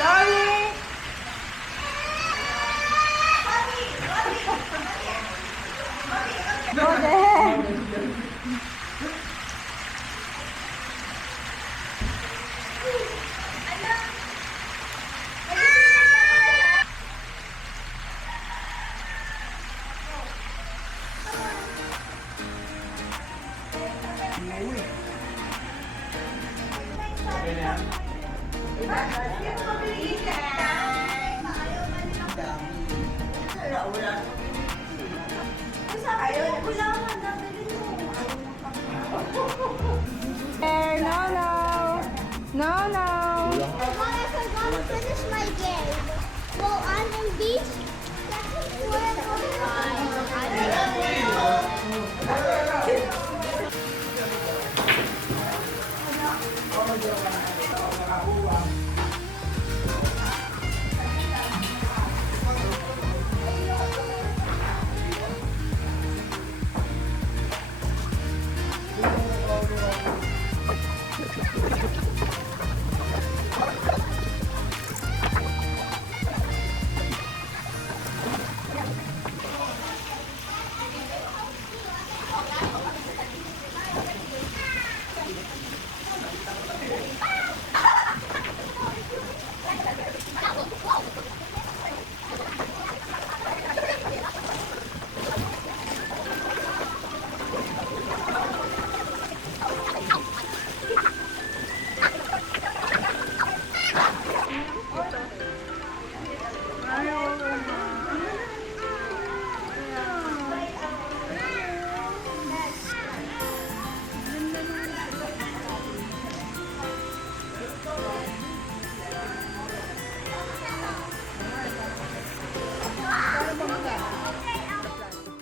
Sorry! Go there! No, no. No, no. Mom, I forgot to finish my game. Well, I'm in beach.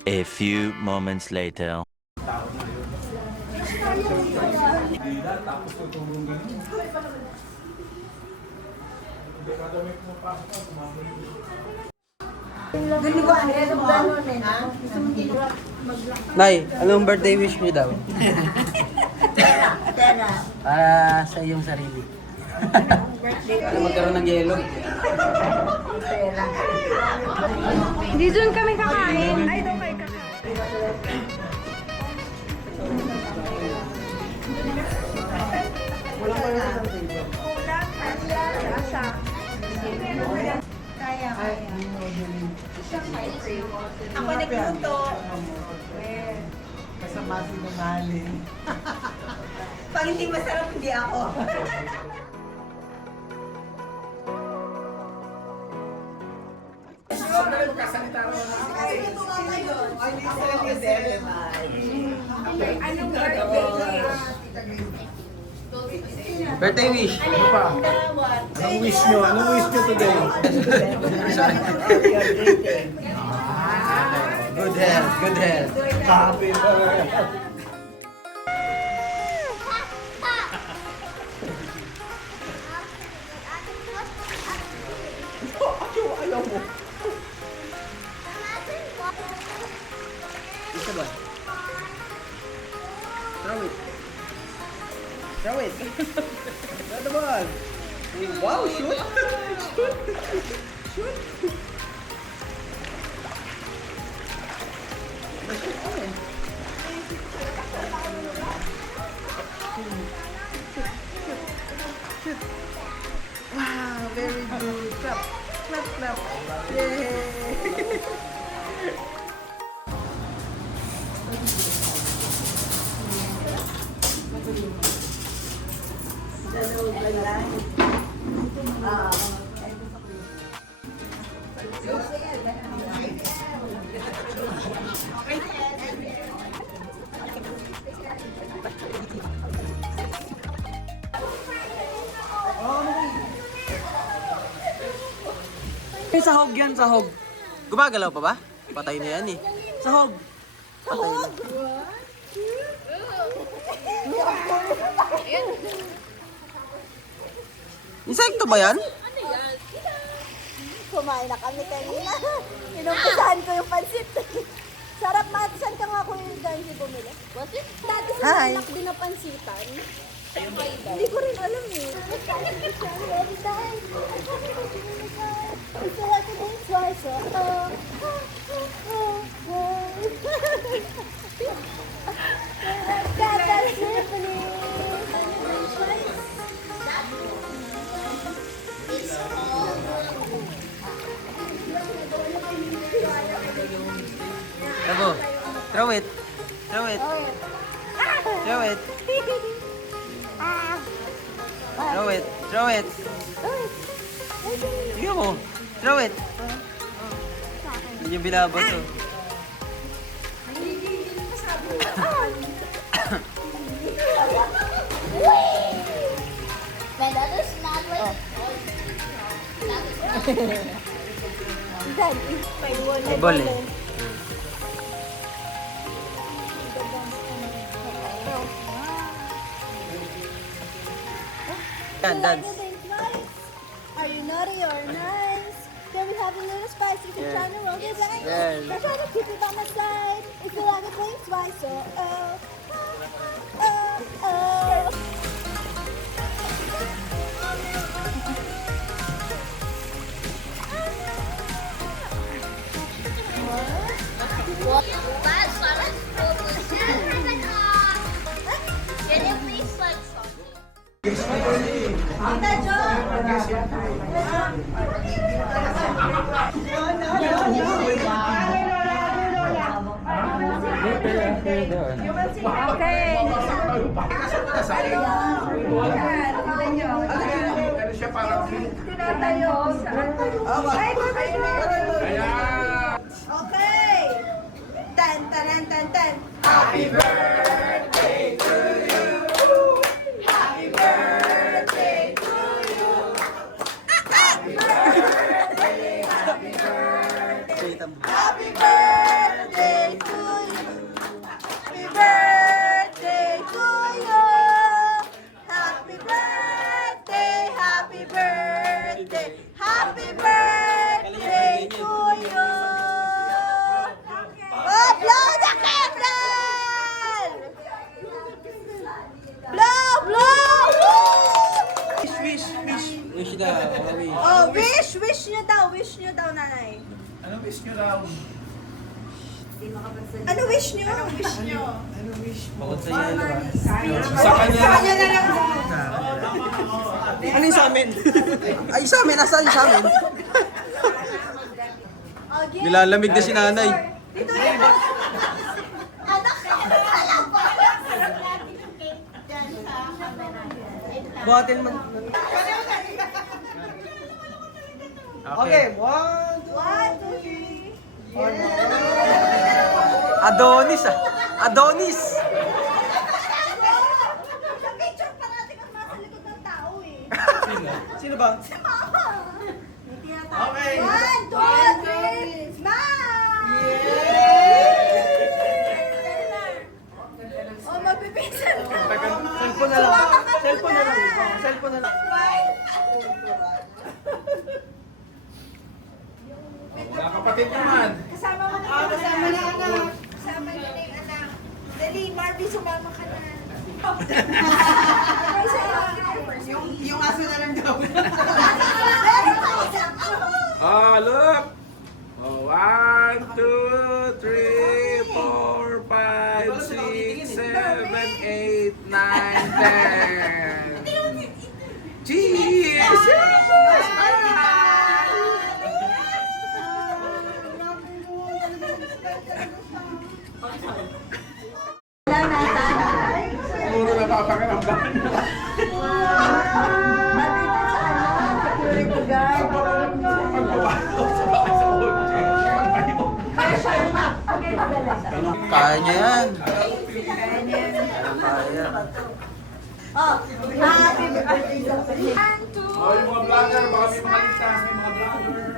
A few moments later. Nay, anong birthday wish niyo daw? Para sa iyong sarili. Para magkaroon ng yelo. Hindi dun kami kakain. Ay, doon kayo kakain. Ako nagluto. Kasama si Nangalin. Pag hindi masarap, hindi ako. Anong birthday? Birthday wish. Ano pa? Anong wish nyo? Anong wish nyo today? Good health, good health. Happy birthday. Ayaw mo. Isa ba? Throw it. Throw it. Not the ball. Wow, shoot. Shoot. Shoot. Wow, very good. Clap. Clap, clap. Yay. May sahog yan, sahog. Gumagalaw pa ba? Patay na yan eh. Sahog. Patay na. Insekto ba yan? Kumain na kami kanina. Inumpisahan ko yung pansit. Sarap, Mat. Saan ka nga Kuya Danji bumili? What is? Dati sa Hi. anak din na pansitan. Hindi ko rin alam eh. Tabo, throw it. Throw it. Throw it. Throw it. Throw it. Tingnan mo. Throw it. Hindi niya binabot to. Man, that is not like... May ball eh. Yan, dance. Are you naughty or nice? Can we have a little spice? You can try to roll your dice. Yes. I'm trying to keep it by my side. If you like it, blink twice. Oh. What? Can you please like Okay. Ano siya parang... Tinatayo sa... Ay, Okay. Tan, tan, tan, tan. Happy birthday to you. Happy birthday to you. Happy birthday, happy birthday, happy birthday to you. Oh, blow the candle! Blow, blow! Woo! Wish na. Wish. Oh, wish nyo daw, nanay. Ano wish nyo raw? Ano wish nyo? Bukod sa yelo ah. Sa kanya. na lang. Ano yung sa amin? Ay, sa amin. Nasaan yung sa amin? Nilalamig na si nanay. Buhatin mo. Okay. One, two, three. Adonis ah. Adonis. Sa picture pa natin ang nasa likod ng tao eh. Sino ba? Okay. One, two, three. Smile! Oh, magpipinsan ka. Cellphone na lang. Cellphone na lang. Cellphone na lang. Mga kapatid naman. Kasama mo na. Kasama na anak. Kasama na yung anak. Dali, Marby, sumama ka na. Yung aso na lang daw. Look. Oh, 1, 2, 3, 4, 5, 6, 7, 8, 9, 10. Cheers! Puro na papakiramdam. Kaya niya yan. Oh, happy birthday. Oh, yung mga vlogger, baka may mga ligtas, may mga vlogger.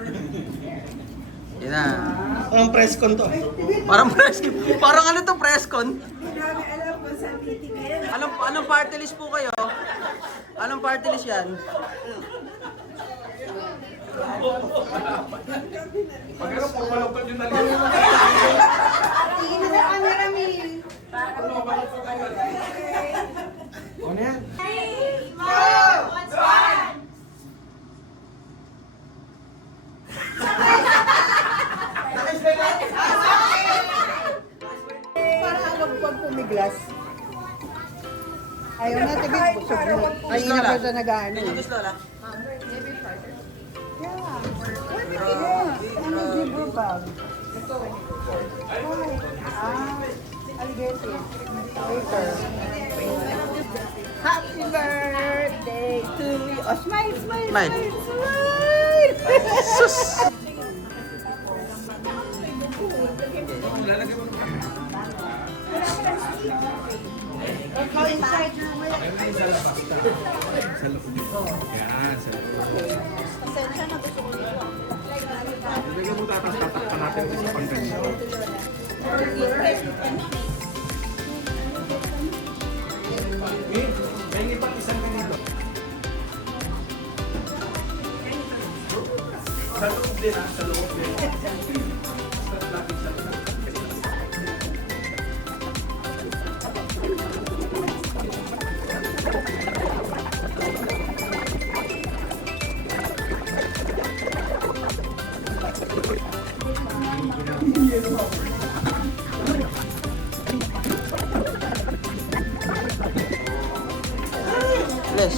Yan na. Parang presscon to. Parang presscon. Parang ano to, presscon? Anong party list po kayo? Anong party list yan? Pag ano, pumalampad yung nalito. Tingin na sa camera, Mi. Ano yan? Para agad pag pumiglas. Ayaw na, tigil. Busog na. Ay, ina pa siya nag-ano. Thank you, Miss Lola. Ano zebra bag? Ito. Alligator. Paper. Happy birthday to you. Oh, smile, smile, Smile. smile, smile. Sus! Go inside your way. Yan, sa loob. Pasensya na, gusto ko dito. Ilagay mo tatakpan natin ito sa pangganito. May pang isang ganito. Sa loob din sa loob din. Bless.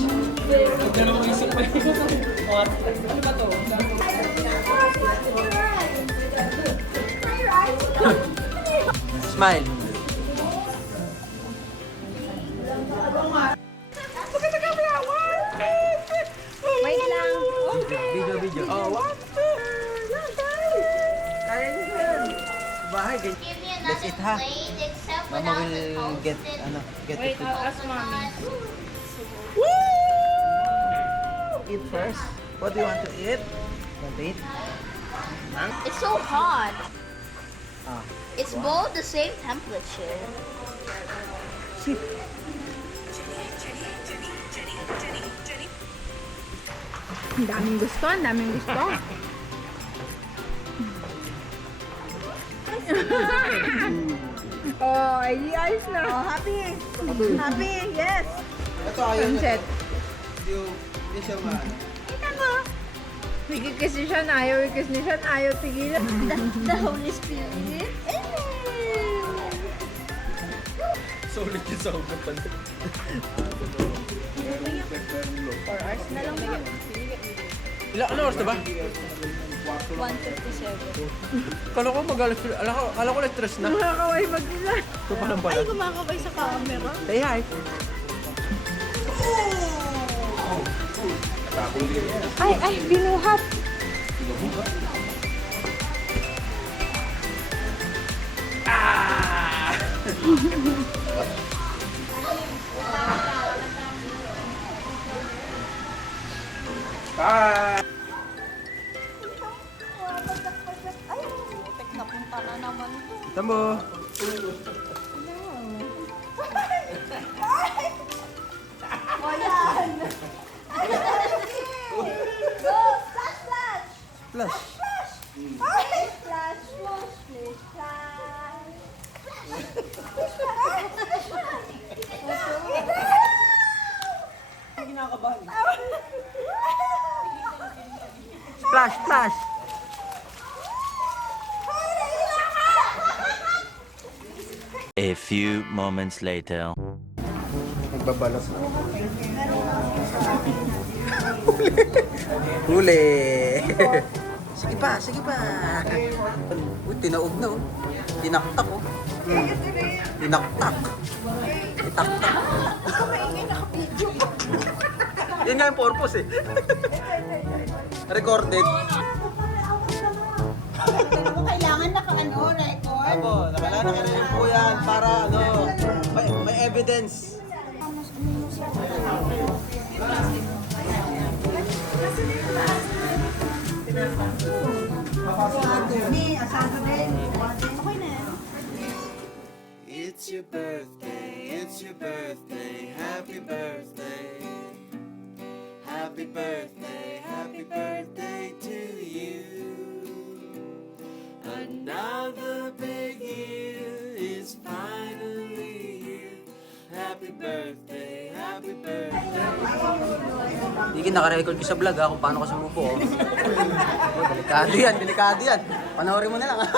Smile. Wait lang. Video. Oh, what? Kaya niyo yan. Bahay, Give me Let's another eat, ha? plate except Mama without the will get, toasted get Wait, the I'll ask mommy. food. Eat first. What do you want to eat? Want to eat? It's so hot. Ah. It's both the same temperature. Ang daming gusto, ang daming gusto. Oh, ay ayos na. Oh, happy. Happy, yes. Ito ayaw Sunset. Hindi siya maano. Kita mo. Nagkikis niya siya, ayaw ikis niya siya, ayaw tigilan. The Holy Spirit. Sulit yung sobrang pala. 4 hours na lang ba? Ilang oras na ba? 157. Kala ko mag-alas. Kala ko stress na. Nakakaway mag-ila. Ito pa lang pala. Ay, kumakabay sa camera. Say hi. Ay, binuhat. Bye! Ay, tek na punta na naman to. Tambo. O yan. Go, splash, splash. Plus. Ay, splash, splash, splash, Splash, splash. A few moments later. Nagbabalos. Huli. Sige pa, sige pa. Uy, tinaog na oh. Tinaktak oh. Tinaktak. Itaktak. Yan nga yung purpose eh. Recorded. Kailangan record. Ako, nakalagay po yan para ano, may evidence. It's your birthday, happy birthday. Happy birthday, happy Happy birthday to you. Another big year is finally here. Happy birthday, happy birthday. Hindi naka-record ko sa vlog ha, kung paano ko sumupo. Oh. Delikado yan, delikado yan. Panoorin mo na lang ha.